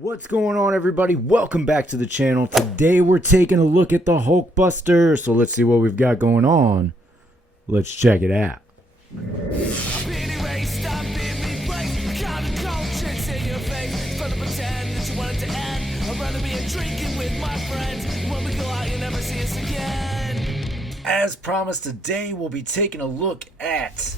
What's going on, everybody? Welcome back to the channel. Today we're taking a look at the Hulkbuster. So let's see what we've got going on. Let's check it out. As promised, today we'll be taking a look at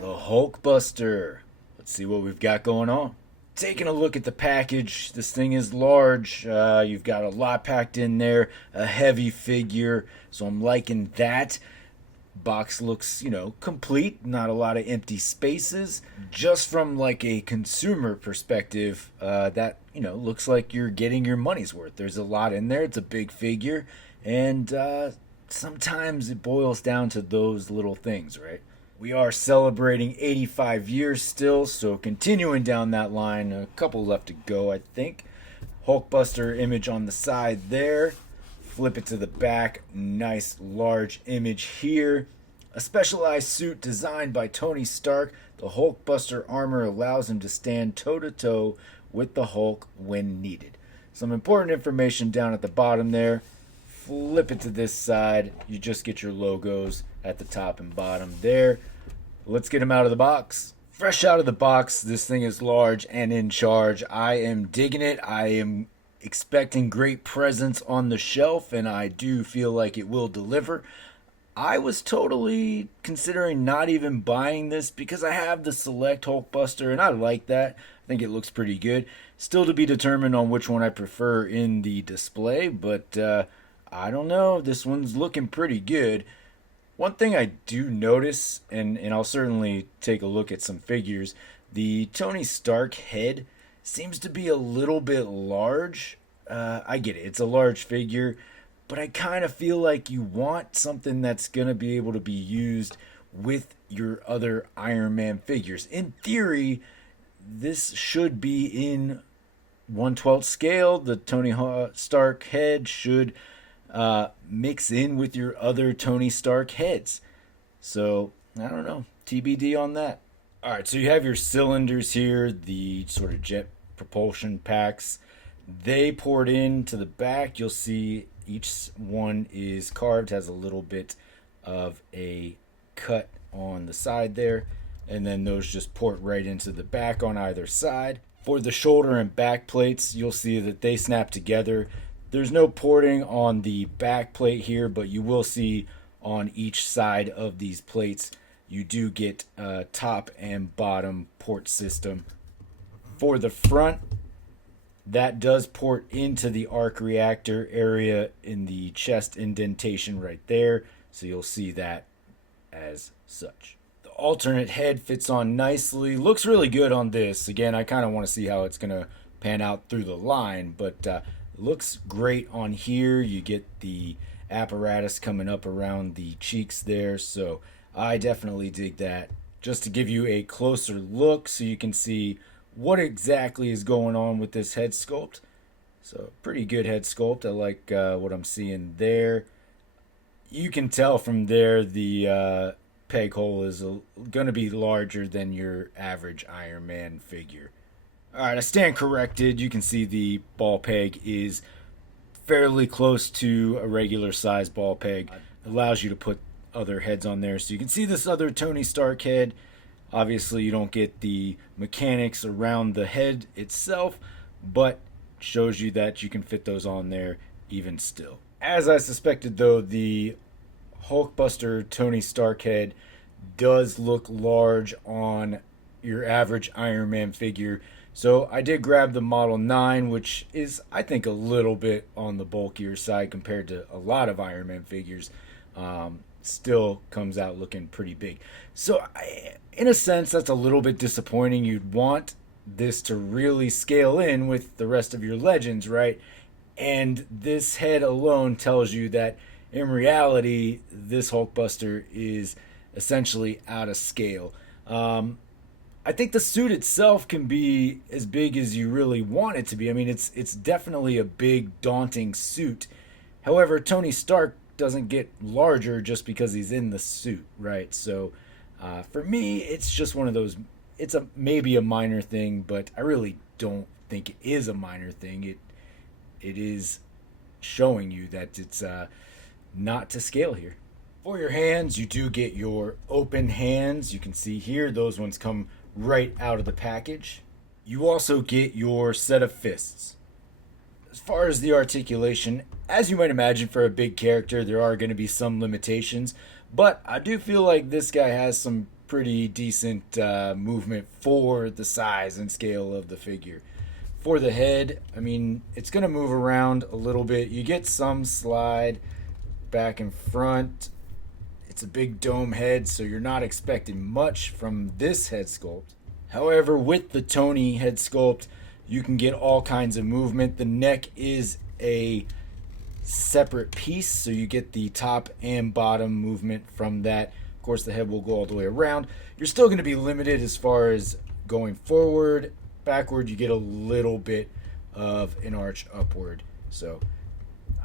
the Hulkbuster. Let's see what we've got going on. Taking a look at the package, this thing is large. You've got a lot packed in there, a heavy figure, so I'm liking that. Box looks, complete, not a lot of empty spaces. Just from like a consumer perspective, that, looks like you're getting your money's worth. There's a lot in there, it's a big figure, and sometimes it boils down to those little things, right? We are celebrating 85 years still, so continuing down that line, a couple left to go, I think. Hulkbuster image on the side there. Flip it to the back, nice large image here. A specialized suit designed by Tony Stark. The Hulkbuster armor allows him to stand toe-to-toe with the Hulk when needed. Some important information down at the bottom there. Flip it to this side, you just get your logos at the top and bottom there. Let's get them out of the box. Fresh out of the box, this thing is large and in charge. I am digging it. I am expecting great presence on the shelf, and I do feel like it will deliver. I was totally considering not even buying this because I have the Select Hulkbuster, and I like that. I think it looks pretty good. Still to be determined on which one I prefer in the display, but I don't know. This one's looking pretty good. One thing I do notice, and I'll certainly take a look at some figures, the Tony Stark head seems to be a little bit large. I get it. It's a large figure, but I kind of feel like you want something that's going to be able to be used with your other Iron Man figures. In theory, this should be in 1/12 scale. The Tony Stark head should mix in with your other Tony Stark heads. So, I don't know. TBD on that. Alright, so you have your cylinders here, the sort of jet propulsion packs. They poured into the back. You'll see each one is carved, has a little bit of a cut on the side there. And then those just port right into the back on either side. For the shoulder and back plates, you'll see that they snap together. There's no porting on the back plate here, but you will see on each side of these plates, you do get a top and bottom port system. For the front, that does port into the arc reactor area in the chest indentation right there, so you'll see that as such. The alternate head fits on nicely. Looks really good on this. Again, I kind of want to see how it's going to pan out through the line, but looks great on here. You get the apparatus coming up around the cheeks there, so I definitely dig that. Just to give you a closer look so you can see what exactly is going on with this head sculpt. So pretty good head sculpt. I like what I'm seeing there. You can tell from there the peg hole is going to be larger than your average Iron Man figure. Alright, I stand corrected. You can see the ball peg is fairly close to a regular size ball peg. It allows you to put other heads on there. So you can see this other Tony Stark head. Obviously, you don't get the mechanics around the head itself, but shows you that you can fit those on there even still. As I suspected, though, the Hulkbuster Tony Stark head does look large on your average Iron Man figure. So I did grab the Model 9, which is, I think, a little bit on the bulkier side compared to a lot of Iron Man figures. Still comes out looking pretty big. So in a sense, that's a little bit disappointing. You'd want this to really scale in with the rest of your Legends, right? And this head alone tells you that in reality, this Hulkbuster is essentially out of scale. I think the suit itself can be as big as you really want it to be. I mean, it's definitely a big, daunting suit. However, Tony Stark doesn't get larger just because he's in the suit, right? So for me, it's just one of those, it's maybe a minor thing, but I really don't think it is a minor thing. It is showing you that it's not to scale here. For your hands, you do get your open hands. You can see here, those ones come right out of the package. You also get your set of fists. As far as the articulation, as you might imagine for a big character, there are going to be some limitations, but I do feel like this guy has some pretty decent movement for the size and scale of the figure. For the head, I mean, it's going to move around a little bit. You get some slide back and front. It's a big dome head, so you're not expecting much from this head sculpt. However, with the Tony head sculpt, you can get all kinds of movement. The neck is a separate piece, so you get the top and bottom movement from that. Of course, the head will go all the way around. You're still going to be limited as far as going forward. Backward, you get a little bit of an arch upward. So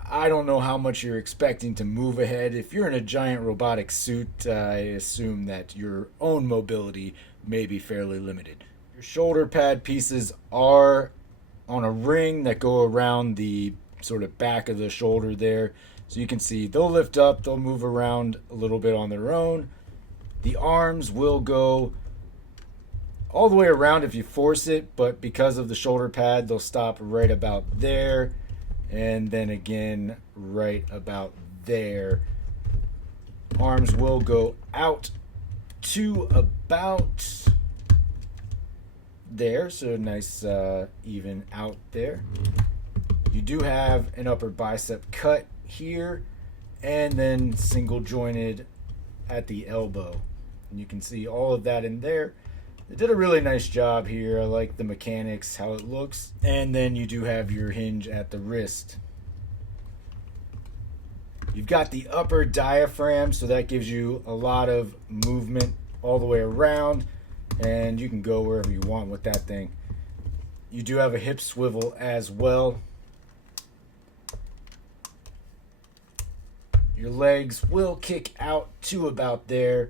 I don't know how much you're expecting to move ahead. If you're in a giant robotic suit, I assume that your own mobility may be fairly limited. Your shoulder pad pieces are on a ring that go around the sort of back of the shoulder there. So you can see they'll lift up, they'll move around a little bit on their own. The arms will go all the way around if you force it, but because of the shoulder pad, they'll stop right about there, and then again right about there. Arms will go out to about there, so nice even out there. You do have an upper bicep cut here, and then single jointed at the elbow, and you can see all of that in there. They did a really nice job here. I like the mechanics, how it looks. And then you do have your hinge at the wrist. You've got the upper diaphragm, so that gives you a lot of movement all the way around, and you can go wherever you want with that thing. You do have a hip swivel as well. Your legs will kick out to about there,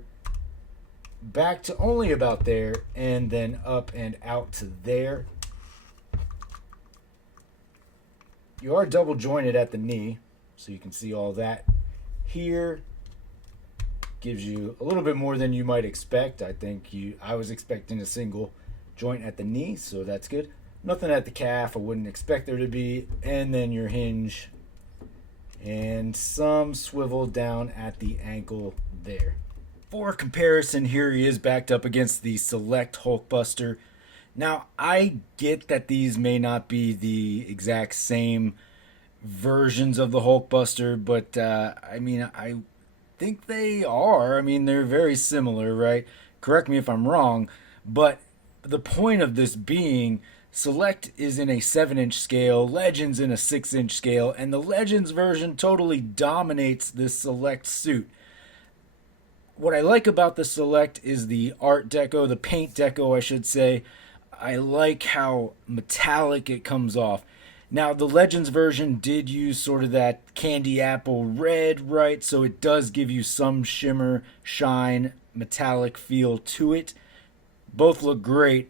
back to only about there, and then up and out to there. You are double jointed at the knee, so you can see all that here. Gives you a little bit more than you might expect. I was expecting a single joint at the knee, so that's good. Nothing at the calf I wouldn't expect there to be. And then your hinge and some swivel down at the ankle there. For comparison, here he is backed up against the Select Hulkbuster. Now, I get that these may not be the exact same versions of the Hulkbuster, but I think they are. I mean, they're very similar, right? Correct me if I'm wrong, but the point of this being, Select is in a 7-inch scale, Legends in a 6-inch scale, and the Legends version totally dominates this Select suit. What I like about the Select is the art deco, the paint deco, I should say. I like how metallic it comes off. Now, the Legends version did use sort of that candy apple red, right? So it does give you some shimmer, shine, metallic feel to it. Both look great.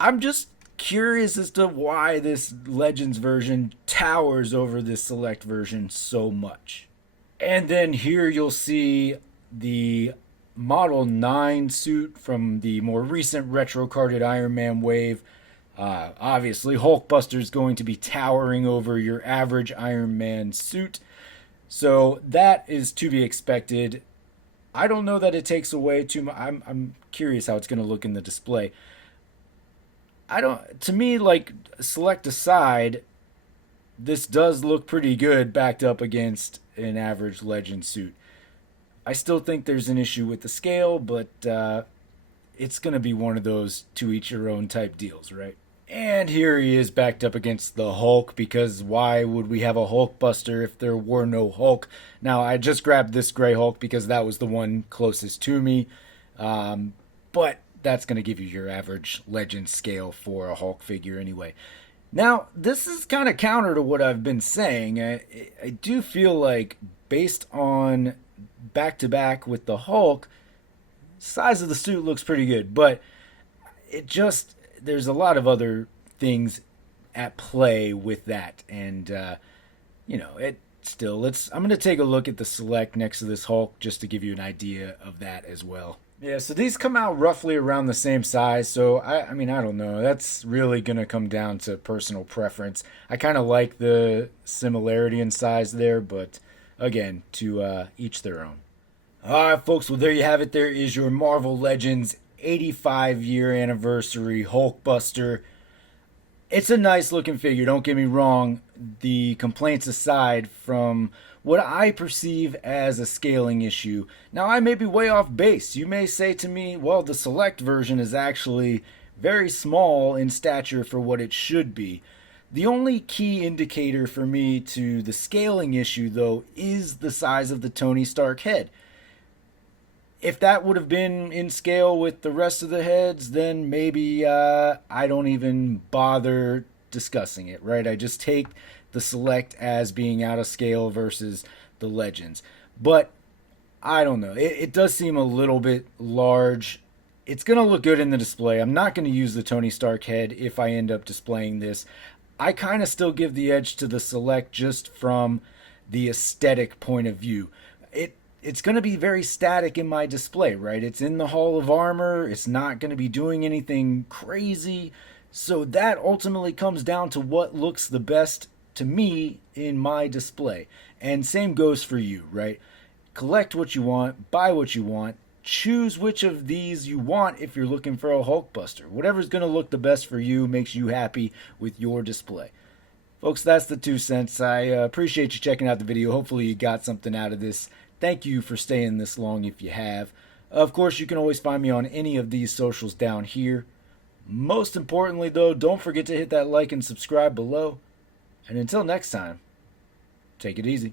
I'm just curious as to why this Legends version towers over this Select version so much. And then here you'll see the Model 9 suit from the more recent retro-carded Iron Man wave. Obviously, Hulkbuster is going to be towering over your average Iron Man suit, so that is to be expected. I don't know that it takes away too much. I'm curious how it's going to look in the display. To me, like, Select aside, this does look pretty good backed up against an average Legend suit. I still think there's an issue with the scale, but it's going to be one of those to each your own type deals, right? And here he is backed up against the Hulk, because why would we have a Hulkbuster if there were no Hulk? Now, I just grabbed this gray Hulk because that was the one closest to me, but that's going to give you your average Legend scale for a Hulk figure anyway. Now, this is kind of counter to what I've been saying. I do feel like, based on back-to-back with the Hulk, size of the suit looks pretty good, but there's a lot of other things at play with that. And, I'm going to take a look at the Select next to this Hulk just to give you an idea of that as well. Yeah, so these come out roughly around the same size. So, I mean, I don't know. That's really going to come down to personal preference. I kind of like the similarity in size there, but again, to each their own. All right, folks. Well, there you have it. There is your Marvel Legends 85-year anniversary Hulkbuster. It's a nice looking figure, don't get me wrong. The complaints aside, from what I perceive as a scaling issue. Now, I may be way off base. You may say to me, well, the Select version is actually very small in stature for what it should be. The only key indicator for me to the scaling issue, though, is the size of the Tony Stark head. If that would have been in scale with the rest of the heads, then maybe I don't even bother discussing it, right? I just take the Select as being out of scale versus the Legends. But I don't know. It does seem a little bit large. It's going to look good in the display. I'm not going to use the Tony Stark head if I end up displaying this. I kind of still give the edge to the Select just from the aesthetic point of view. It's going to be very static in my display, right? It's in the Hall of Armor. It's not going to be doing anything crazy. So that ultimately comes down to what looks the best to me in my display. And same goes for you, right? Collect what you want, buy what you want, choose which of these you want if you're looking for a Hulkbuster. Whatever's going to look the best for you, makes you happy with your display. Folks, that's the 2 cents. I appreciate you checking out the video. Hopefully you got something out of this. Thank you for staying this long if you have. Of course, you can always find me on any of these socials down here. Most importantly, though, don't forget to hit that like and subscribe below. And until next time, take it easy.